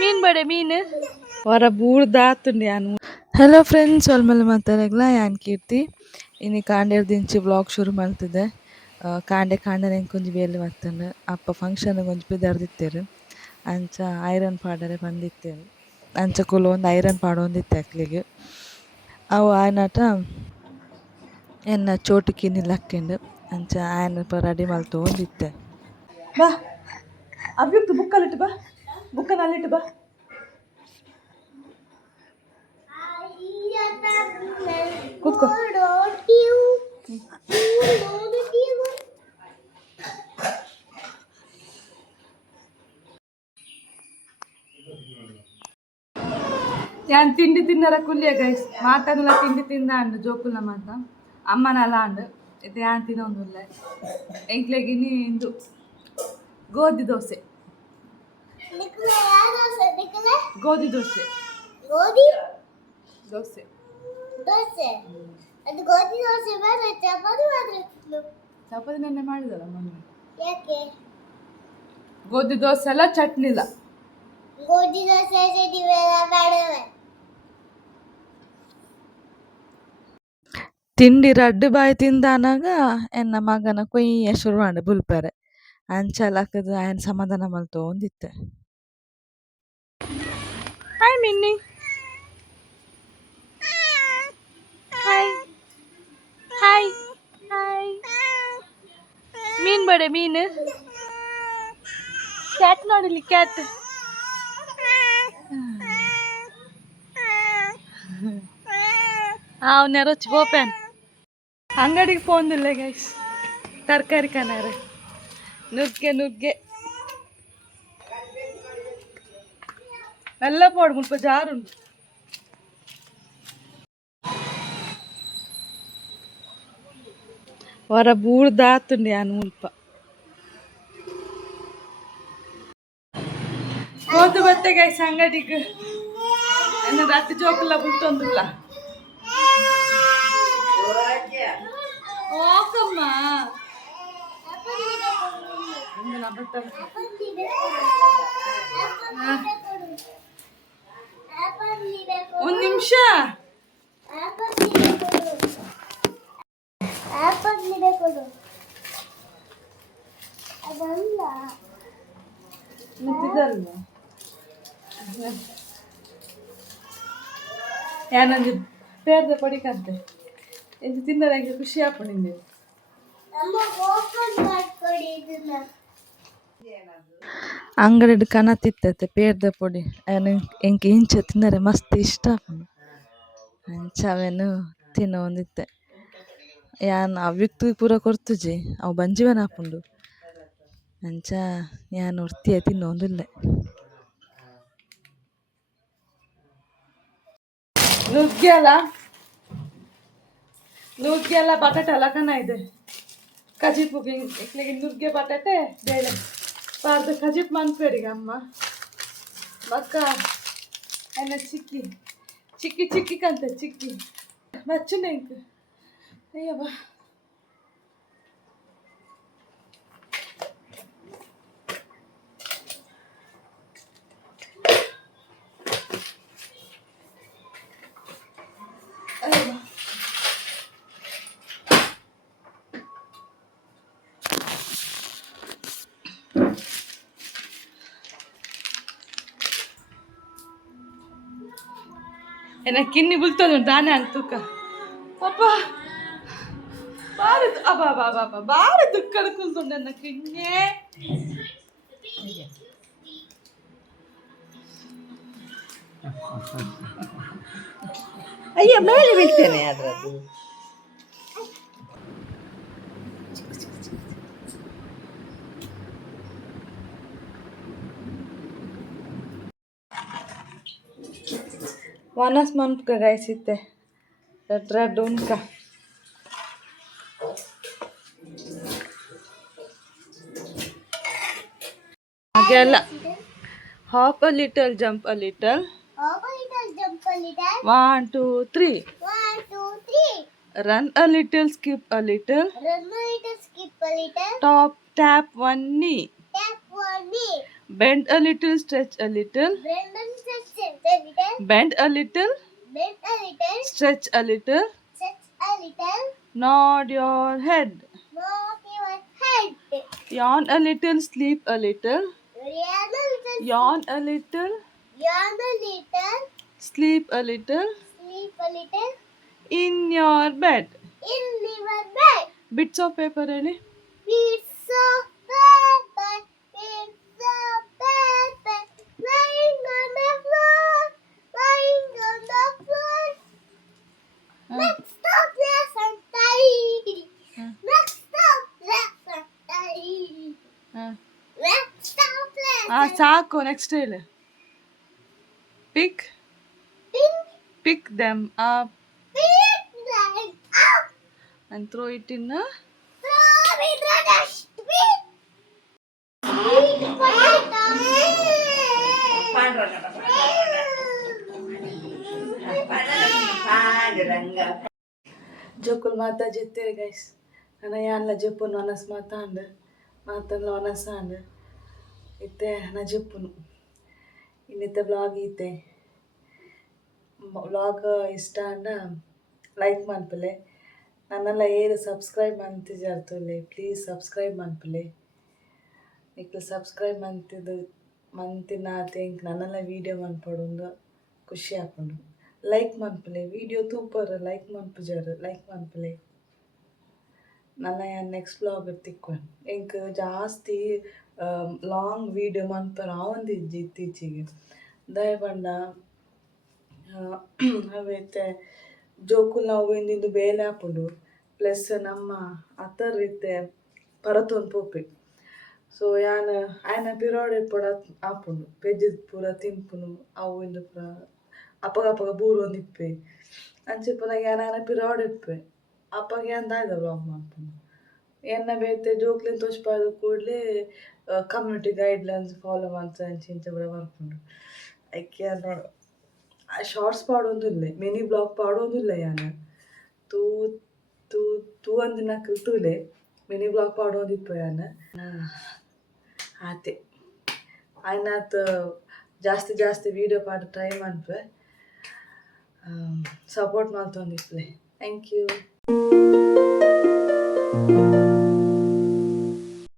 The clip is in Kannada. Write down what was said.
ಮೀನ್ ಬಡೆ ಮೀನು ಹೊರ ಬೂಡ್ದಾತುಂಡು ಯಾನು. ಹಲೋ ಫ್ರೆಂಡ್ಸ್, ಒಲ್ಮಲ್ಲ ಮಾತಾಡಗ್ಲ ಯಾನ್ ಕೀರ್ತಿ. ಇನ್ನು ಕಾಂಡೆರ್ ದಿಂಚಿ ವ್ಲಾಗ್ ಶುರು ಮಾಡ್ತಿದ್ದೆ. ಕಾಂಡೆ ಕಾಂಡೆ ಎಂಕೊಂಜಿ ಬೇಲೆ ಬತ್ತಂಡು ಅಪ್ಪ ಫಂಕ್ಷನ್ ಒಂಜಿ ಪಿದಾರ್ದಿತ್ತೇರು ಅಂಚ ಐರನ್ ಪಾಡರೆ ಬಂದಿತ್ತೇರು. ಅಂಚ ಕುಲು ಒಂದು ಐರನ್ ಪಾಡೊಂದಿತ್ತೆ ಅಕ್ಲಿಗೆ. ಅವು ಆಯ್ನಾಟ ಎನ್ನ ಚೋಟು ಕಿನ್ನಿಲ್ ಹಾಕ್ಯಂಡು ಅಂಚ ಆಯ್ನ ರೆಡಿ ಮಲ್ತೊಂದಿತ್ತೆ. ಬಾ ಅವ್ಯಕ್ತು ಬುಕ್ಕಲ್ಲಿಟ್ಟು ಬಾ, ಬುಕ್ಕನ ಅಲ್ಲಿಟ್ಟು ಬಾ. ಕೂತ್ಕೋ. ಯಾನ್ ತಿಂಡಿ ತಿನ್ನರ ಕುಲ್ಲಿಯ ಗೈಸ್ ಮಾತಾಡಲ್ಲ. ತಿಂಡಿ ತಿಂದ ಅಂಡು ಜೋಕುಲ್ಲ ಮಾತ ಅಮ್ಮನಲ್ಲ ಅಂಡು ಇದು ಯಾನ್ ತಿನ್ನೊಂದುಲ್ಲ. ಎಂಕ್ಲೆಗಿನಿ ಇಂದು ಗೋಧಿ ದೋಸೆ, ಗೋಧಿ ದೋಸೆ, ಗೋಧಿ ದೋಸೆ, ದೋಸೆ. ಅದು ಗೋಧಿ ದೋಸೆ ಬೇರೆ, ಚಪಾತಿ ಮಾತ್ರ. ಚಪಾತಿ ನೆನ್ನೆ ಮಾಡಿದಲ್ಲ ಮಮ್ಮಿ. ಯಾಕೆ ಗೋಧಿ ದೋಸೆ ಎಲ್ಲ ಚಟ್ನಿ ಇಲ್ಲ? ಗೋಧಿ ದೋಸೆ ಚಟ್ನಿ ಬೇಡ. ತಿಂಡಿ ರಡ್ಡು ಬಾಯಿ ತಿಂದಾನಾಗ ಎನ್ನ ಮಗನ ಕೊಯ್ಯ ಶುರು ಮಾಡಿ ಬುಲ್ಪೆರೆ ಅಂಚಲಕ್ಕದು ಆಯನ ಸಮಾಧಾನ ಮಲ್ತೊಂದಿತ್ತೆ. Hi Minnie, hi hi hi. ಮೀನ್ ಬಡೆ ಮೀನು, ಕ್ಯಾಟ್ ನೋಡಿಲಿ ಕ್ಯಾಟ್. ನೆರೊಚ್ಚಿ ಬೋಪೇನ್ ಅಂಗಡಿಗೆ ಪೋಂದಿಲ್ಲ ಗೈಸ್. ತರಕಾರಿ ಕನಾರೆ ನುಗ್ಗೆ ನುಗ್ಗೆ ಎಲ್ಲ ಪೋಡು ಮುಲ್ಪ ಜಾರುಂಡು. ಹೊರ ಬೂಡ್ದಾತುಂಡು ಯಾನು ಮುಲ್ಪ. ಹೋದು ಬತ್ತೆ ಗೈಸ್ ಅಂಗಡಿಗೆ. ಎನ್ನ ರಟ್ಟು ಜೋಕುಲ್ಲ ಬಿಟ್ಟೊಂದುಲ್ಲ. ಓಕಮ್ಮ ಒಂದು ನಿಮಿಷ. ಯಾನೊಂದು ಪೇರ್ದ ಪಡಿಕಂತೆ ಎಂದು ತಿಂದರೆ ನಂಗೆ ಖುಷಿ ಆಪು. ನಿಂಗೆ ಅಂಗಡಿ ಕನತಿತ್ತತೆ ಪೇರ್ದ ಪೊಡಿ ಎಂಕ್ ಇಂಚ ತಿನ್ನರೆ ಮಸ್ತ್ ಇಷ್ಟ ಆಪುಂಡು. ಅಂಚವೇನು ತಿನ್ನೊಂದಿತ್ತೆ. ಯಾನ್ ಅವ್ಯಕ್ತು ಪೂರ ಕೊರ್ತುಜಿ ಅವು ಬಂಜಿವನ ಆಪುಂಡು. ಅಂಚ ಯಾನ್ ಒರ್ತಿಯ ತಿನ್ನೊಂದುಲ್ಲೆ. ನುಗ್ಗೆ ಎಲ್ಲ ಬಟಾಟೆ ಎಲ್ಲ ಕನ ಇದೆ. ಕಜಿಪ್ ಇಕ್ಲಿಗೆ ನುಗ್ಗೆ ಬಟಾಟೆ ಬೇಳೆ ಪಾರ್ದು ಕಜಿಪ್ ಮನ್ಪೇರಿಗೆ ಅಮ್ಮ ಬಕ್ಕ ಎನ್ನ ಚಿಕ್ಕಿ ಚಿಕ್ಕಿ ಚಿಕ್ಕಿ ಕಂತೆ ಚಿಕ್ಕಿ ಬಚ್ಚುನೆ ಇಂಕ್ ಅಯ್ಯ ಬಾ. ಎನ್ನ ಕಿನ್ನಿ ಬುಲ್ತದ ತಾನೇ ಅಂತೂಕ ಪಾಪ ಬಾರಿ ಅಬ್ಬಾ ಬಾಬಾ ಬಾರಿ ದುಃಖ ಕುಲ್ತುಂಡು ನನ್ನ ಕಿನ್ನೆ. ಅಯ್ಯ ಮೇಲೆ ಬೀಳ್ತೇನೆ ಅದ್ರದ್ದು. ವನಸ್ ಮನ್ಪುಕ ಗಾಯ್ಸಿತ್ತೆ ರೆಡ್ ಉನ್ಕ ಹಾಗೆಲ್ಲ. Hop a little jump a little, 1 2 3, run a little skip a little, tap one knee, Bend a little, stretch a little. Bend a little, stretch a little. Nod your head. Yawn a little, sleep a little. Yawn a little, sleep a little. In your bed. Bits of paper, really? ಸಾಕು ನೆಕ್ಸ್ಟ್ ಹೇಳು. Pick them up and throw it in a ಜೋಕುಲ್ ಮಾತಾ ಜೆತ್ತೇರಿ ಗೈಸ್. ನನ್ನ ಯಾನ್ಲ ಜಪ್ಪುನು ಅನಸ್ ಮಾತಂಡ್ಲ ಅನಸಾಂಡ್ ಇತ್ತೆ ನಾ ಜಪ್ಪುನು ಇನ್ನಿತ್ತೆ ವ್ಲಾಗ್ ಈತೆ ವ್ಲಾಗ್ ಇಷ್ಟ ಅಂಡ ಲೈಕ್ ಮನ್ಪಲೆ ನನ್ನೆಲ್ಲ ಏರು ಸಬ್ಸ್ಕ್ರೈಬ್ ಮಂತಿಜಾರ್ತುಲೆ ಪ್ಲೀಸ್ ಸಬ್ಸ್ಕ್ರೈಬ್ ಮನ್ಪಲೆ ನಿಕ್ಲು ಸಬ್ಸ್ಕ್ರೈಬ್ ಮಂತಿನ ತೆಂಕ್ ನನ್ನೆಲ್ಲ ವೀಡಿಯೋ ಮನ್ಪಡೊಂದು ಖುಷಿ ಆಪುಂಡು. ಲೈಕ್ ಮನ್ಪಲೆ ವೀಡಿಯೋ ತೂಪರ್ ಲೈಕ್ ಮನ್ಪುಜಾರು ಲೈಕ್ ಮನ್ಪಲೆ ನನ್ನ ನೆಕ್ಸ್ಟ್ ಬ್ಲಾಗ್ ತಿಕ್ಕೊಂಡು ಎಂಕ್ ಜಾಸ್ತಿ ಲಾಂಗ್ ವೀಡಿಯೋ ಮನ್ಪರ ಆವೊಂದಿಜ್ಜಿ ಇತ್ತೀಚೆಗೆ ದಯಪಂಡ ಅವೈತೆ ಜೋಕುಲ್ ನಾವು ಇಂದಿಂದು ಬೇಲೆ ಆಪುಂಡು ಪ್ಲಸ್ ನಮ್ಮ ಅತ್ತರ್ ಇತ್ತೆ ಪರತೊಂದು ಪೋಪೆ. ಸೊ ಯಾನ್ ಆಯ್ನ ಪಿರಾಡ್ ಎಪ್ಪಡ ಆಪುಂಡು ಪೆಜ್ಜಿದ್ ಪೂರ ತಿಂಪುನು ಅವು ಇಂದು ಪೂರ ಅಪಗ ಬೂರು ಒಂದಿಪ್ಪೆ ಅಂಚಿಪ್ಪುನ ಯಾನ ಪಿರಾಡ್ ಎಪ್ಪೆ ಅಪ್ಪಗ ಯಾನ್ ದಾಯ್ದ ವ್ಲಾಗ್ ಮಾಡ್ಪುಂಡು ಎನ್ನ ಬೇತೆ ಜೋಕ್ಲಿನ ತೋಚ್ಪಾದ ಕೂಡಲೇ ಕಮ್ಯುನಿಟಿ ಗೈಡ್ಲೈನ್ಸ್ ಫಾಲೋ ಮಾಡ್ತ ಇಂಚ ಬರ ಬರ್ಪುಂಡು ಐಕೆ ನೋಡು ಶಾರ್ಟ್ಸ್ ಪಾಡೊಂದಿಲ್ಲ ಮಿನಿ ಬ್ಲಾಗ್ ಪಾಡೊಂದಿಲ್ಲ ಯಾನ ತೂ ತೂ ತೂ ಅಂದಿನ ತೂಲೆ ಮಿನಿ ಬ್ಲಾಗ್ ಪಾಡೊಂದಿಪ್ಪ ಯಾನ ಆತೆ ಆಯ್ನಾತ್ ಜಾಸ್ತಿ ವೀಡಿಯೋ ಪಾಡ ಟ್ರೈ ಮನ್ಪೆ ಸಪೋರ್ಟ್ ಮಾಡ್ತೊಂದಿಪ್ಲೆ. Thank you.